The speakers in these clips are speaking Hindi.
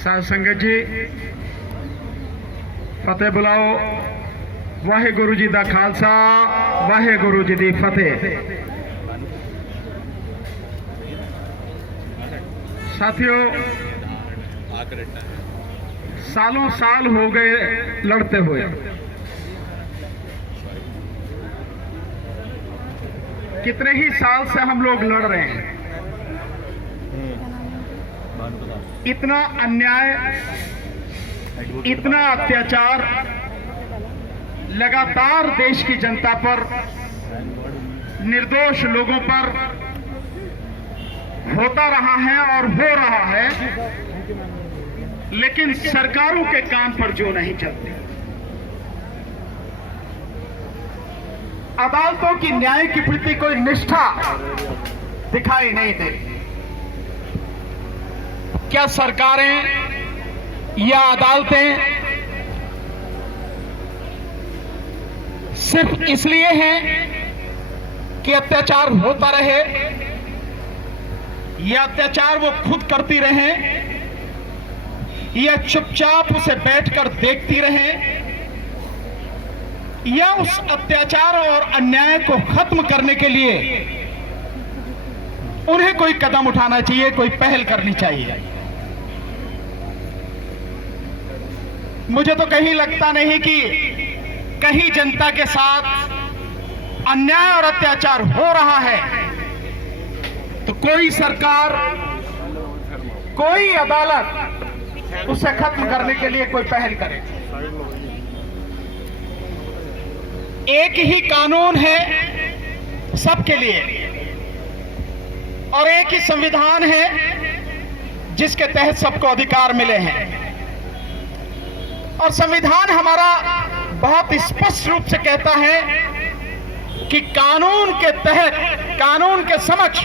साध संगत जी फतेह बुलाओ। वाहेगुरु जी दा खालसा, वाहेगुरु जी दी फतेह। साथियों, सालों साल हो गए लड़ते हुए। कितने ही साल से हम लोग लड़ रहे हैं। इतना अन्याय, इतना अत्याचार लगातार देश की जनता पर, निर्दोष लोगों पर होता रहा है और हो रहा है, लेकिन सरकारों के कान पर जो नहीं चलते। अदालतों की न्याय के प्रति कोई निष्ठा दिखाई नहीं देती। क्या सरकारें या अदालतें सिर्फ इसलिए हैं कि अत्याचार होता रहे, या अत्याचार वो खुद करती रहें, या चुपचाप उसे बैठकर देखती रहें, या उस अत्याचार और अन्याय को खत्म करने के लिए उन्हें कोई कदम उठाना चाहिए, कोई पहल करनी चाहिए। मुझे तो कहीं लगता नहीं कि कहीं जनता के साथ अन्याय और अत्याचार हो रहा है तो कोई सरकार, कोई अदालत उसे खत्म करने के लिए कोई पहल करे। एक ही कानून है सबके लिए और एक ही संविधान है जिसके तहत सबको अधिकार मिले हैं। और संविधान हमारा बहुत स्पष्ट रूप से कहता है कि कानून के तहत, कानून के समक्ष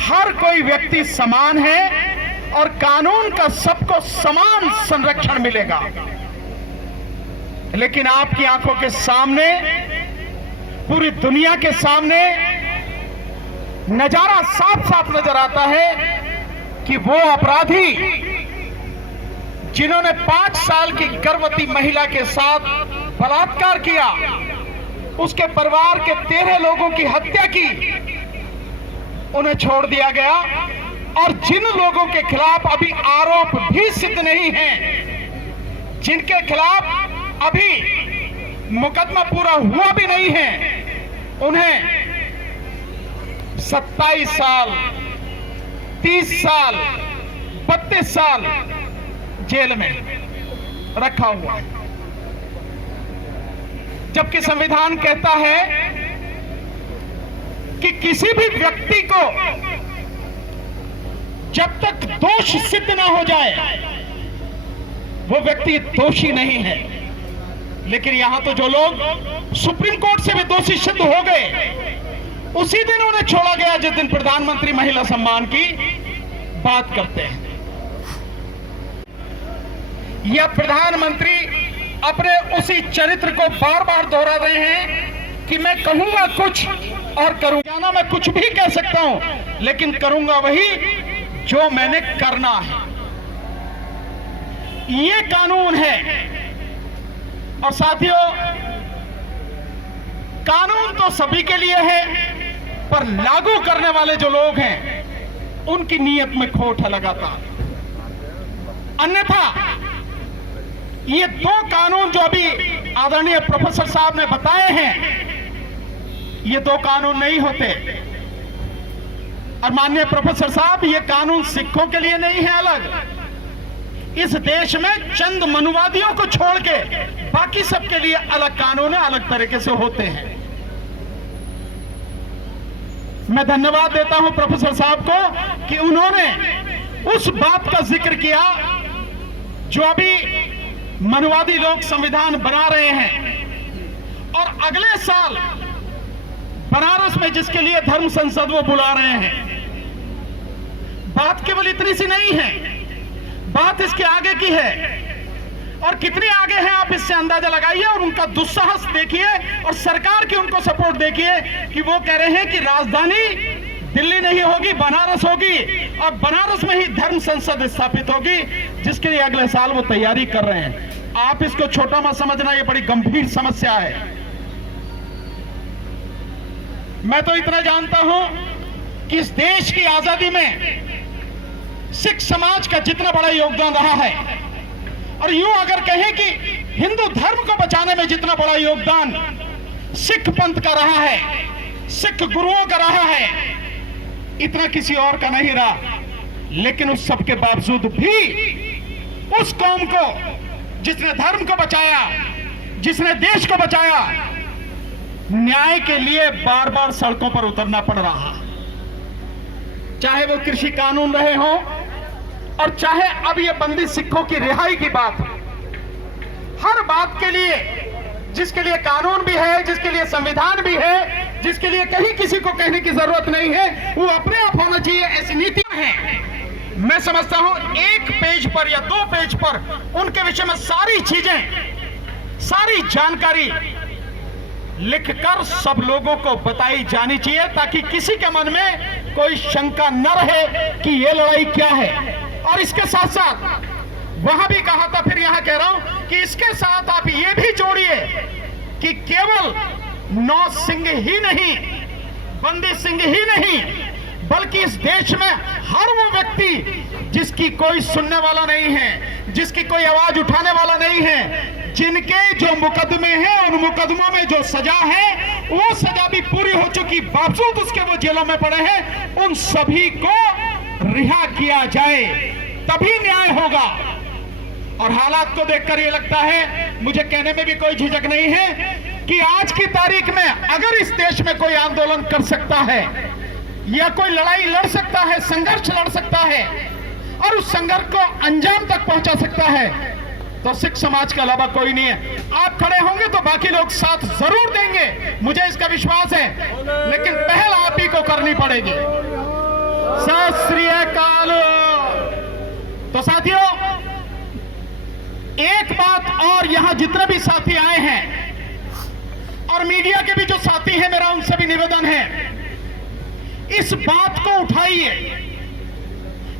हर कोई व्यक्ति समान है और कानून का सबको समान संरक्षण मिलेगा। लेकिन आपकी आंखों के सामने, पूरी दुनिया के सामने नजारा साफ साफ नजर आता है कि वो अपराधी जिन्होंने 5 साल की गर्भवती महिला के साथ बलात्कार किया, उसके परिवार के 13 लोगों की हत्या की, उन्हें छोड़ दिया गया। और जिन लोगों के खिलाफ अभी आरोप भी सिद्ध नहीं हैं, जिनके खिलाफ अभी मुकदमा पूरा हुआ भी नहीं है, उन्हें 27 साल, 30 साल, 32 साल जेल में रखा हुआ है। जबकि संविधान कहता है कि किसी भी व्यक्ति को जब तक दोष सिद्ध ना हो जाए वो व्यक्ति दोषी नहीं है। लेकिन यहां तो जो लोग सुप्रीम कोर्ट से भी दोषी सिद्ध हो गए, उसी दिन उन्हें छोड़ा गया जिस दिन प्रधानमंत्री महिला सम्मान की बात करते हैं। यह प्रधानमंत्री अपने उसी चरित्र को बार बार दोहरा रहे हैं कि मैं कहूंगा कुछ और करूंगा। मैं कुछ भी कह सकता हूं लेकिन करूंगा वही जो मैंने करना है। ये कानून है। और साथियों, कानून तो सभी के लिए है, पर लागू करने वाले जो लोग हैं उनकी नीयत में खोट है लगातार। अन्यथा ये 2 कानून जो अभी आदरणीय प्रोफेसर साहब ने बताए हैं, ये 2 कानून नहीं होते। और माननीय प्रोफेसर साहब, ये कानून सिखों के लिए नहीं है अलग। इस देश में चंद मनुवादियों को छोड़ के बाकी सबके लिए अलग कानून है, अलग तरीके से होते हैं। मैं धन्यवाद देता हूं प्रोफेसर साहब को कि उन्होंने उस बात का जिक्र किया जो अभी मनुवादी लोग संविधान बना रहे हैं और अगले साल बनारस में जिसके लिए धर्म संसद वो बुला रहे हैं। बात केवल इतनी सी नहीं है, बात इसके आगे की है। और कितनी आगे है आप इससे अंदाजा लगाइए और उनका दुस्साहस देखिए और सरकार की उनको सपोर्ट देखिए कि वो कह रहे हैं कि राजधानी दिल्ली नहीं होगी, बनारस होगी, और बनारस में ही धर्म संसद स्थापित होगी, जिसके लिए अगले साल वो तैयारी कर रहे हैं। आप इसको छोटा मत समझना, ये बड़ी गंभीर समस्या है। मैं तो इतना जानता हूं कि इस देश की आजादी में सिख समाज का जितना बड़ा योगदान रहा है, और यूं अगर कहें कि हिंदू धर्म को बचाने में जितना बड़ा योगदान सिख पंथ का रहा है, सिख गुरुओं का रहा है, इतना किसी और का नहीं रहा। लेकिन उस सब के बावजूद भी उस कौम को जिसने धर्म को बचाया, जिसने देश को बचाया, न्याय के लिए बार बार सड़कों पर उतरना पड़ रहा। चाहे वो कृषि कानून रहे हो, और चाहे अब ये बंदी सिखों की रिहाई की बात हो। हर बात के लिए, जिसके लिए कानून भी है, जिसके लिए संविधान भी है, जिसके लिए कहीं किसी को कहने की जरूरत नहीं है, वो अपने आप होना चाहिए, ऐसी नीतियां हैं। मैं समझता हूं एक पेज पर या 2 पेज पर उनके विषय में सारी चीजें, सारी जानकारी लिखकर सब लोगों को बताई जानी चाहिए, ताकि किसी के मन में कोई शंका न रहे कि ये लड़ाई क्या है। और इसके साथ साथ वहां भी कहा था, फिर यहां कह रहा हूं कि इसके साथ आप ये भी जोड़िए कि केवल 9 सिंह ही नहीं, बंदी सिंह ही नहीं, बल्कि इस देश में हर वो व्यक्ति जिसकी कोई सुनने वाला नहीं है, जिसकी कोई आवाज उठाने वाला नहीं है, जिनके जो मुकदमे हैं, उन मुकदमों में जो सजा है, वो सजा भी पूरी हो चुकी, बावजूद उसके वो जेलों में पड़े हैं, उन सभी को रिहा किया जाए, तभी न्याय होगा। और हालात को देखकर ये लगता है, मुझे कहने में भी कोई झिझक नहीं है, कि आज की तारीख में अगर इस देश में कोई आंदोलन कर सकता है या कोई लड़ाई लड़ सकता है, संघर्ष लड़ सकता है, और उस संघर्ष को अंजाम तक पहुंचा सकता है, तो सिख समाज के अलावा कोई नहीं है। आप खड़े होंगे तो बाकी लोग साथ जरूर देंगे, मुझे इसका विश्वास है, लेकिन पहल आप ही को करनी पड़ेगी। सत श्री अकाल। तो साथियों, एक बात और, यहां जितने भी साथी आए हैं और मीडिया के भी जो साथी हैं, मेरा उनसे भी निवेदन है, इस बात को उठाइए।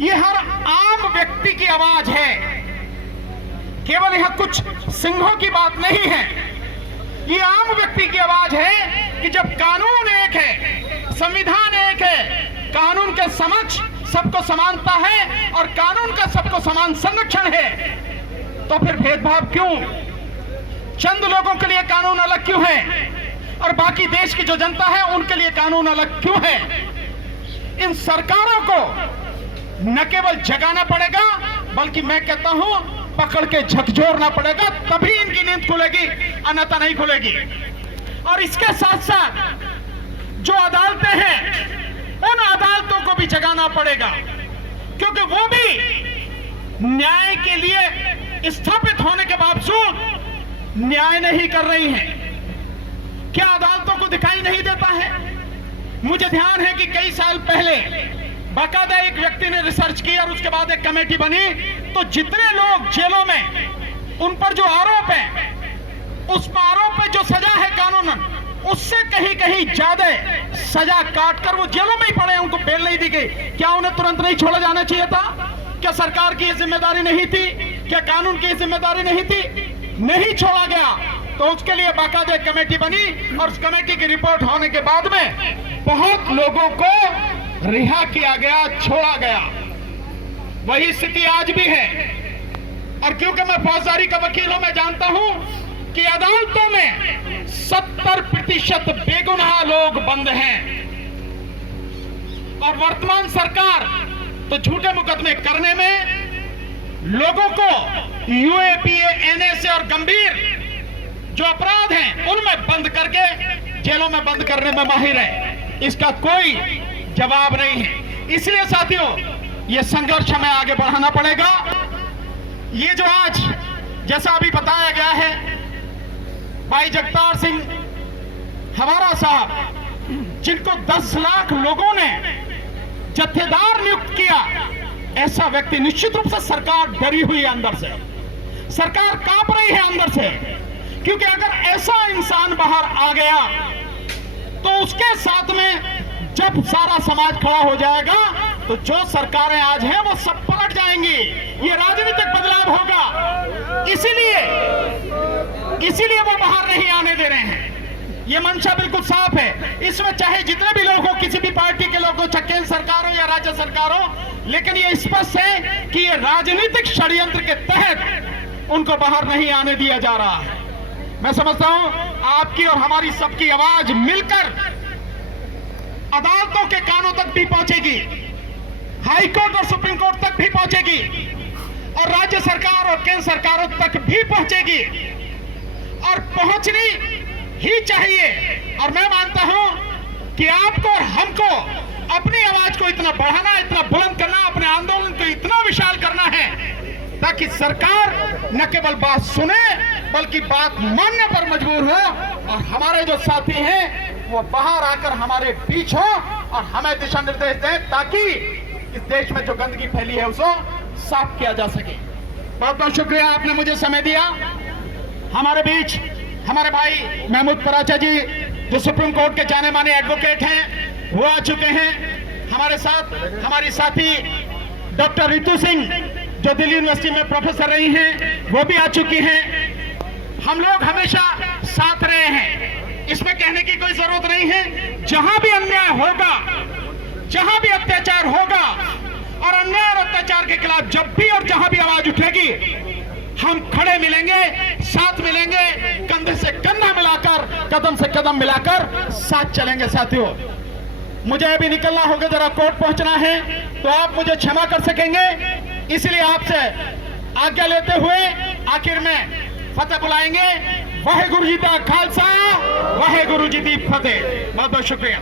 ये हर आम व्यक्ति की आवाज है, केवल यह कुछ सिंहों की बात नहीं है। ये आम व्यक्ति की आवाज है कि जब कानून एक है, संविधान एक है, कानून के समक्ष सबको समानता है और कानून का सबको समान संरक्षण है, तो फिर भेदभाव क्यों? चंद लोगों के लिए कानून अलग क्यों है और बाकी देश की जो जनता है उनके लिए कानून अलग क्यों है? इन सरकारों को न केवल जगाना पड़ेगा, बल्कि मैं कहता हूं पकड़ के झकझोरना पड़ेगा, तभी इनकी नींद खुलेगी, अन्यथा नहीं खुलेगी। और इसके साथ साथ जो अदालतें हैं, उन अदालतों को भी जगाना पड़ेगा, क्योंकि वो भी न्याय के लिए स्थापित होने के बावजूद न्याय नहीं कर रही हैं। क्या अदालतों को दिखाई नहीं देता है? मुझे ध्यान है कि कई साल पहले बाकायदा एक व्यक्ति ने रिसर्च की और उसके बाद एक कमेटी बनी, तो जितने लोग जेलों में, उन पर जो आरोप है, उस आरोप पे जो सजा है कानूनन, उससे कहीं कहीं ज्यादा सजा काटकर वो जेलों में ही पड़े, उनको बेल नहीं दी गई। क्या उन्हें तुरंत नहीं छोड़ा जाना चाहिए था? क्या सरकार की जिम्मेदारी नहीं थी? क्या कानून की जिम्मेदारी नहीं थी? नहीं छोड़ा गया, तो उसके लिए बाकायदा कमेटी बनी और उस कमेटी की रिपोर्ट होने के बाद में बहुत लोगों को रिहा किया गया, छोड़ा गया। वही स्थिति आज भी है। और क्योंकि मैं फौजदारी का वकील हूं, मैं जानता हूं कि अदालतों में 70% बेगुनाह लोग बंद हैं, और वर्तमान सरकार तो झूठे मुकदमे करने में, लोगों को यूएपीए, एनएसए और गंभीर जो अपराध हैं उनमें बंद करके जेलों में बंद करने में माहिर है। इसका कोई जवाब नहीं है। इसलिए साथियों, यह संघर्ष हमें आगे बढ़ाना पड़ेगा। ये जो आज जैसा अभी बताया गया है, भाई जगतार सिंह हमारा साहब, जिनको 10 लाख लोगों ने जत्थेदार नियुक्त किया, ऐसा व्यक्ति, निश्चित रूप से सरकार डरी हुई है अंदर से, सरकार कांप रही है अंदर से, क्योंकि अगर ऐसा इंसान बाहर आ गया तो उसके साथ में जब सारा समाज खड़ा हो जाएगा तो जो सरकारें आज हैं वो सब पलट जाएंगी, ये राजनीतिक बदलाव होगा। इसीलिए वो बाहर नहीं आने दे रहे हैं। ये मंशा बिल्कुल साफ है। इसमें चाहे जितने भी लोग हो, किसी भी पार्टी के लोग हो, चाहे केंद्र सरकार हो या राज्य सरकार हो, लेकिन ये स्पष्ट है कि ये राजनीतिक षड्यंत्र के तहत उनको बाहर नहीं आने दिया जा रहा है। मैं समझता हूं आपकी और हमारी सबकी आवाज मिलकर अदालतों के कानों तक भी पहुंचेगी, हाई कोर्ट और सुप्रीम कोर्ट तक भी पहुंचेगी और राज्य सरकार और केंद्र सरकारों तक भी पहुंचेगी और पहुंचनी ही चाहिए। और मैं मानता हूं कि आपको और हमको अपनी आवाज को इतना बढ़ाना, इतना बुलंद करना, अपने आंदोलन को इतना विशाल करना है ताकि सरकार न केवल बात सुने बल्कि बात मानने पर मजबूर हो और हमारे जो साथी हैं वो बाहर आकर हमारे बीच हो और हमें दिशा निर्देश दें ताकि इस देश में जो गंदगी फैली है उसको साफ किया जा सके। बहुत बहुत शुक्रिया, आपने मुझे समय दिया। हमारे बीच हमारे भाई महमूद पराचा जी जो सुप्रीम कोर्ट के जाने माने एडवोकेट हैं वो आ चुके हैं। हमारे साथ हमारी साथी डॉक्टर रितु सिंह जो दिल्ली यूनिवर्सिटी में प्रोफेसर रही हैं वो भी आ चुकी हैं। हम लोग हमेशा साथ रहे हैं, इसमें कहने की कोई जरूरत नहीं है। जहां भी अन्याय होगा, जहां भी अत्याचार होगा और अन्याय और अत्याचार के खिलाफ जब भी और जहां भी आवाज उठेगी हम खड़े मिलेंगे, साथ मिलेंगे, कंधे से कंधा मिलाकर, कदम से कदम मिलाकर साथ चलेंगे। साथियों, मुझे अभी निकलना होगा, जरा कोर्ट पहुंचना है, तो आप मुझे क्षमा कर सकेंगे। इसलिए आपसे आज्ञा लेते हुए आखिर में फतेह बुलाएंगे। वाहेगुरु जी का खालसा, वाहेगुरु जी की फतेह। बहुत बहुत शुक्रिया।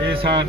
जी सर।